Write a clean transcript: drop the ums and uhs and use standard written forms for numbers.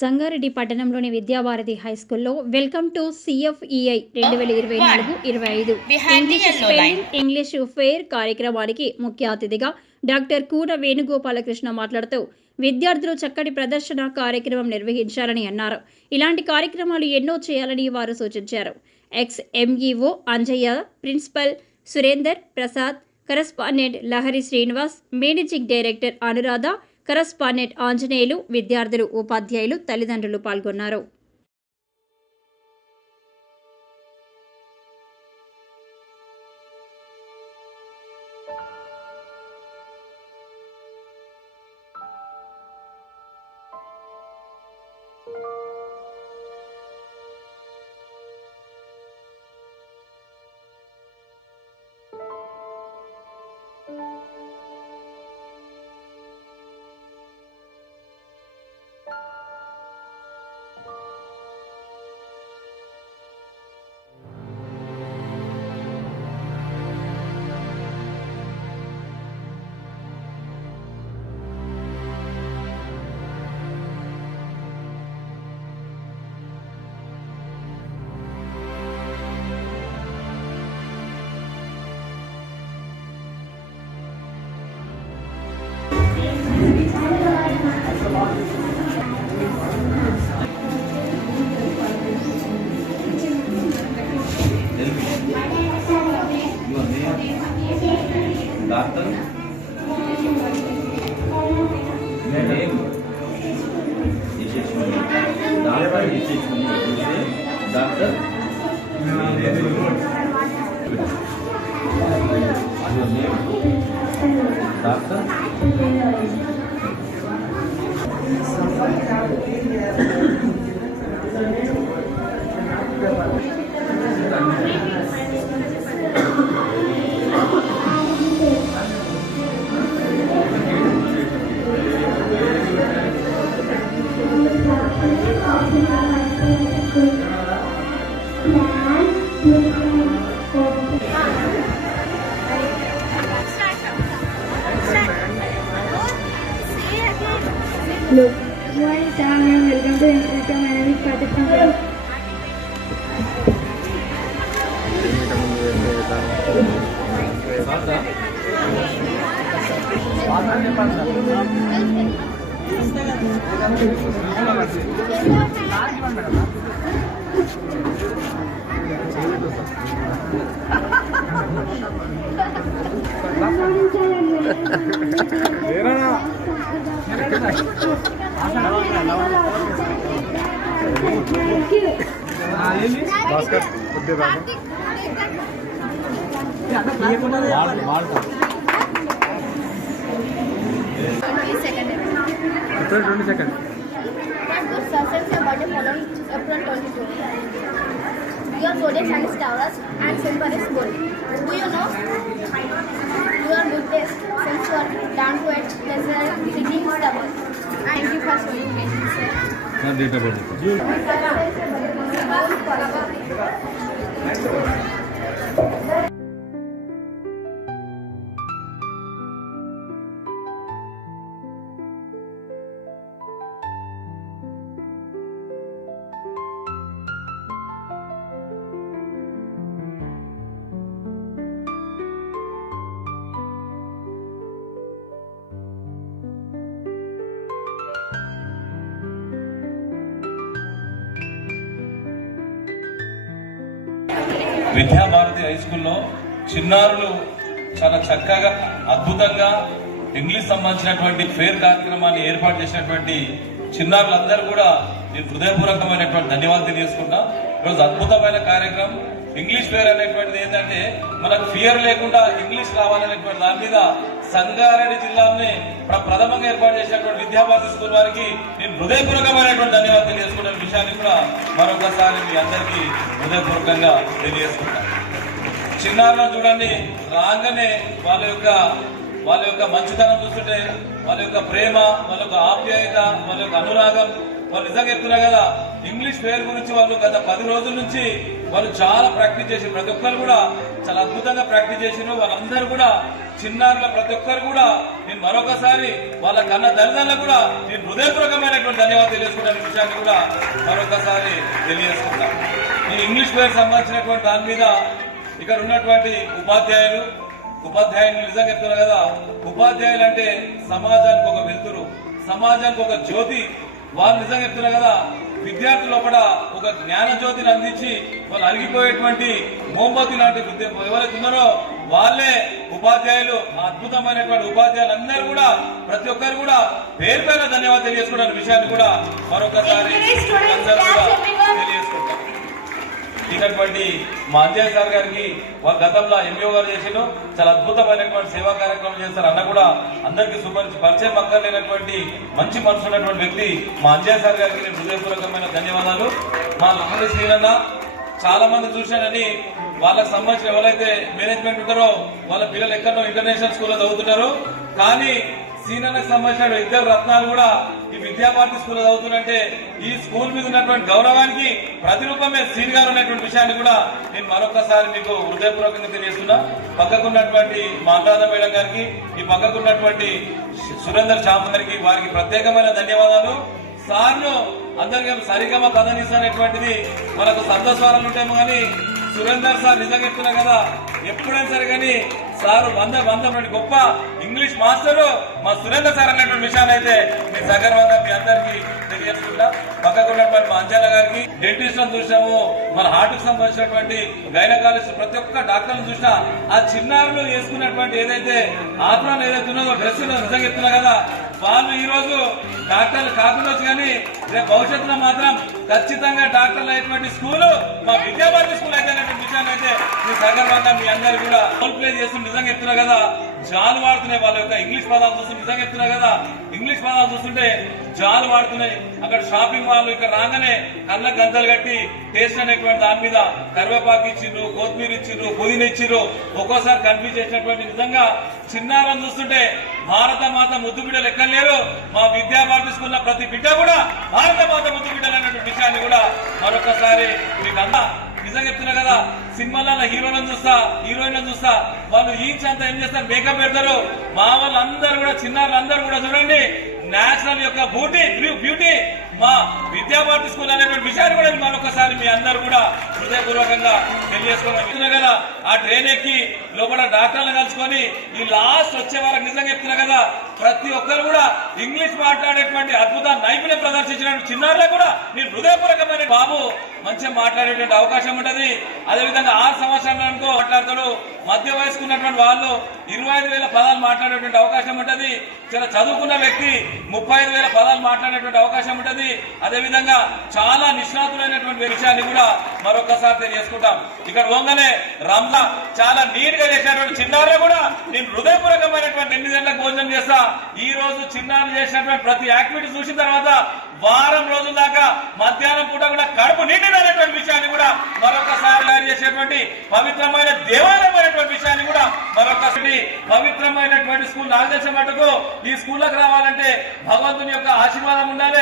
సంగారెడ్డి పట్టణంలోని విద్యాభారతి హైస్కూల్లో welcome to CFEI 2024-25 English spelling English fair కార్యక్రమానికి ముఖ్య అతిథిగా డాక్టర్ కూన వేణుగోపాలకృష్ణ మాట్లాడుతూ విద్యార్థులు చక్కటి ప్రదర్శన కార్యక్రమం నిర్వహించాలని అన్నారు. ఇలాంటి కార్యక్రమాలు ఎన్నో చేయాలని వారు సూచించారు. XMEO Anjaiah, principal Surender Prasad, correspondent Lahari Srinivas, managing director Anuradha, correspondent Anjaneyulu, విద్యార్థులు, ఉపాధ్యాయులు, తల్లిదండ్రులు పాల్గొన్నారు. Doctor, name Yashashwini. Doctor Yashashwini. Doctor. Your name. Doctor. Look, morning Sam and welcome to Institute of Dynamic Participation. Bhaskar కొద్దిగా 20 seconds. Success about the following April 22. Your zodiac sign is Taurus and symbol is gold. Do you know? You are good taste, sensual, down to earth, pleasant, thinking, stubborn. Thank you for showing patience, sir. Not data about it. Vidya Bharati high స్కూల్లో చిన్నారులు చాలా చక్కగా అద్భుతంగా English సంబంధించినటువంటి fair కార్యక్రమాన్ని ఏర్పాటు చేసినటువంటి చిన్నారులందరూ కూడా నేను హృదయపూర్వకమైనటువంటి ధన్యవాదాలు తెలియజేసుకుంటా. ఈరోజు అద్భుతమైన కార్యక్రమం ఇంగ్లీష్ ఫేర్ అనేటువంటిది ఏంటంటే మనకు ఫియర్ లేకుండా ఇంగ్లీష్ రావాలనేటువంటి దాని మీద సంగారెడ్డి జిల్లాని ప్రథమంగా ఏర్పాటు చేసినటువంటి విద్యాభారతి స్కూల్ వారికి నేను హృదయపూర్వకమైనటువంటి ధన్యవాదాలు తెలియజేసుకున్న విషయాన్ని కూడా మరొకసారి మీ అందరికీ హృదయపూర్వకంగా తెలియజేసుకుంటాను. చిన్నారులను చూడండి, రాగానే వాళ్ళ యొక్క మంచితనం చూస్తుంటే, వాళ్ళ యొక్క ప్రేమ, వాళ్ళ యొక్క ఆప్యాయత, వాళ్ళ యొక్క అనురాగం, వాళ్ళు నిజంగా చెప్తున్నా కదా, ఇంగ్లీష్ ఫేర్ గురించి వాళ్ళు గత 10 రోజుల నుంచి వాళ్ళు చాలా ప్రాక్టీస్ చేసి ప్రతి ఒక్కరు కూడా చాలా అద్భుతంగా ప్రాక్టీస్ చేసినారు. వాళ్ళందరూ కూడా చిన్నారుల ప్రతి ఒక్కరు కూడా నేను మరొకసారి వాళ్ళ కన్న తల్లిదండ్రులకు కూడా నేను హృదయపూర్వకమైనటువంటి ధన్యవాదాలు తెలియజేసుకునే విషయాన్ని కూడా మరొకసారి తెలియజేసుకుంటా. ఈ ఇంగ్లీష్ పేరు సంబంధించినటువంటి దాని మీద ఇక్కడ ఉన్నటువంటి ఉపాధ్యాయులు నిజంగా చెప్తున్నారు కదా, ఉపాధ్యాయులు అంటే సమాజానికి ఒక వెలుతురు, సమాజానికి ఒక జ్యోతి. వాళ్ళు నిజంగా చెప్తున్నారు కదా, విద్యార్థుల కూడా ఒక జ్ఞాన జ్యోతిని అందించి వాళ్ళు అరిగిపోయేటువంటి మోంబతి లాంటి ఎవరైతే ఉన్నారో వాళ్ళే ఉపాధ్యాయులు. అద్భుతమైనటువంటి ఉపాధ్యాయులు అందరూ కూడా ప్రతి ఒక్కరు కూడా పేరు పేరు ధన్యవాదాలు తెలియజేసుకోవడానికి విషయాన్ని కూడా మరొకసారి తెలియజేసుకుంటాం. ఇటువంటి మా అంజయ్ సార్ గారికి వారు గతంలో ఎంఈఓ గారు చేసిన చాలా అద్భుతమైనటువంటి సేవా కార్యక్రమం చేస్తారు. అన్న కూడా అందరికీ పరిచయం అక్కర్లేనటువంటి మంచి మనసు ఉన్నటువంటి వ్యక్తి మా అంజయ్ సార్ గారికి నేను హృదయపూర్వకమైన ధన్యవాదాలు. మా లహరి శ్రీనన్న చాలా మంది చూశానని వాళ్ళకి సంబంధించిన ఎవరైతే మేనేజ్మెంట్ ఉంటారో వాళ్ళ పిల్లలు ఎక్కడో ఇంటర్నేషనల్ స్కూల్లో చదువుతున్నారు, కానీ సీనన్నకు సంబంధించిన ఇద్దరు రత్నాలు కూడా ఈ విద్యాభారతి స్కూల్లో చదువుతున్నంటే ఈ స్కూల్ మీద ఉన్నటువంటి గౌరవానికి ప్రతిరూపమే సీన్ గారు ఉన్నటువంటి విషయాన్ని కూడా నేను మరొకసారి మీకు హృదయపూర్వకంగా తెలియజేస్తున్నా. పక్కకున్నటువంటి మాట్లాద మేడం గారికి, ఈ పక్కకున్నటువంటి సురేందర్ శ్యామ్ గారికి, వారికి ప్రత్యేకమైన ధన్యవాదాలు. సార్ను అందరికీ సరిగమ పదనిస్తున్నటువంటిది మనకు సంతోషాలు ఉంటాయేమో కానీ సురేందర్ సార్ నిజంగా చెప్తున్నా కదా, ఎప్పుడైనా సరే కానీ సార్ వంద గొప్ప ఇంగ్లీష్ మాస్టర్ మా సురేందర్ సార్ అనేటువంటి విషయాన్ని అయితే నేను సగర్వంగా మీ అందరికీ తెలియజేసుకుంటా. పక్కకు ఉన్నటువంటి మా అంజాల గారికి, డెంటిస్ట్ చూసాము, మన హార్ట్ కు సంబంధించినటువంటి గైనకాలజిస్ట్ ప్రతి ఒక్క డాక్టర్లు చూసినా ఆ చిన్నారులు వేసుకున్నటువంటి ఏదైతే ఆత్మలు ఏదైతే ఉన్నదో డ్రెస్ నిజంగా చెప్తున్నా కదా, వాళ్ళు ఈ రోజు డాక్టర్లు కాకుండా కానీ రేపు భవిష్యత్తులో మాత్రం ఖచ్చితంగా డాక్టర్లు అయ్యేటువంటి స్కూల్ మా విద్యాభారతి స్కూల్ అయితే విషయాన్ని అయితే మీ సగర్వంగా మీ అందరు కూడా రోల్ ప్లే చేస్తూ నిజంగా చెప్తున్నా కదా, జాలు వాడుతున్నాయి వాళ్ళ యొక్క ఇంగ్లీష్ పదాలు చూస్తూ నిజంగా చెప్తున్నా కదా, ఇంగ్లీష్ పదాలు చూస్తుంటే జాలు వాడుతున్నాయి. అక్కడ షాపింగ్ మాల్ ఇక్కడ రాగానే కళ్ళ గంతలు కట్టి టేస్ట్ అనేటువంటి దాని మీద కరివేపాకు ఇచ్చిండ్రు, కొత్తిమీర ఇచ్చిండ్రు, పుదీనా ఇచ్చిండ్రు, ఒక్కోసారి కన్ఫ్యూజ్ చేసినటువంటి నిజంగా చిన్నారని చూస్తుంటే భారత మాత ముద్దు బిడ్డలు ఎక్కలేరు. మా విద్యాభారతి స్కూల్లో ప్రతి బిడ్డ కూడా భారత మాత ముద్దు బిడ్డలు అనేటువంటి విషయాన్ని కూడా మరొకసారి మీకు అంతా నిజంగా చెప్తున్నా కదా, సినిమాలలో హీరోలను చూస్తా, హీరోయిన్లను చూస్తా, వాళ్ళు ఈచ్ అంతా ఏం చేస్తారు, మేకప్ పెడతారు. మా వాళ్ళందరూ కూడా చిన్నారులందరూ కూడా చూడండి నేషనల్ యొక్క బ్యూటీ మా విద్యాభారతి స్కూల్ అనేటువంటి విషయాన్ని కూడా మరొకసారి మీ అందరూ కూడా హృదయపూర్వకంగా తెలియజేసుకోవాలి కదా. ఆ ట్రైన్ ఎక్కి లోపల డాక్టర్లను కలుసుకొని ఈ లాస్ట్ వచ్చే వరకు నిజంగా చెప్తున్నా కదా, ప్రతి ఒక్కరు కూడా ఇంగ్లీష్ మాట్లాడేటువంటి అద్భుత నైపుణ్యం ప్రదర్శించిన చిన్నారులకు కూడా నేను హృదయపూర్వకమైన బాబు మంచిగా మాట్లాడేటువంటి అవకాశం ఉంటది. అదేవిధంగా 6 సంవత్సరాలకు మాట్లాడతాడు. మధ్య వయసుకున్నటువంటి వాళ్ళు 25,000 పదాలు మాట్లాడేటువంటి అవకాశం ఉంటది. చాలా చదువుకున్న వ్యక్తి 35,000 పదాలు మాట్లాడేటువంటి అవకాశం ఉంటది. అదేవిధంగా చాలా నిష్ణాతులైనటువంటి విషయాన్ని కూడా మరొకసారి తెలియజేసుకుంటాం. ఇక్కడ పోగానే రంజా చాలా నీట్ గా చేసినటువంటి చిన్నారులు కూడా నేను హృదయపూర్వకమైనటువంటి 8 గంటలకు భోజనం చేస్తా. ఈ రోజు చిన్నారులు చేసినటువంటి ప్రతి యాక్టివిటీ చూసిన తర్వాత వారం రోజుల దాకా మధ్యాహ్నం పూట కూడా కడుపు నిండినటువంటి విషయాన్ని కూడా మరొకసారి తయారు చేసేటువంటి పవిత్రమైన దేవాలయమైనటువంటి విషయాన్ని కూడా మరొకసారి పవిత్రమైనటువంటి స్కూల్ నాకు తెలిసిన మటుకు ఈ స్కూల్లోకి రావాలంటే భగవంతుని యొక్క ఆశీర్వాదం ఉండాలి.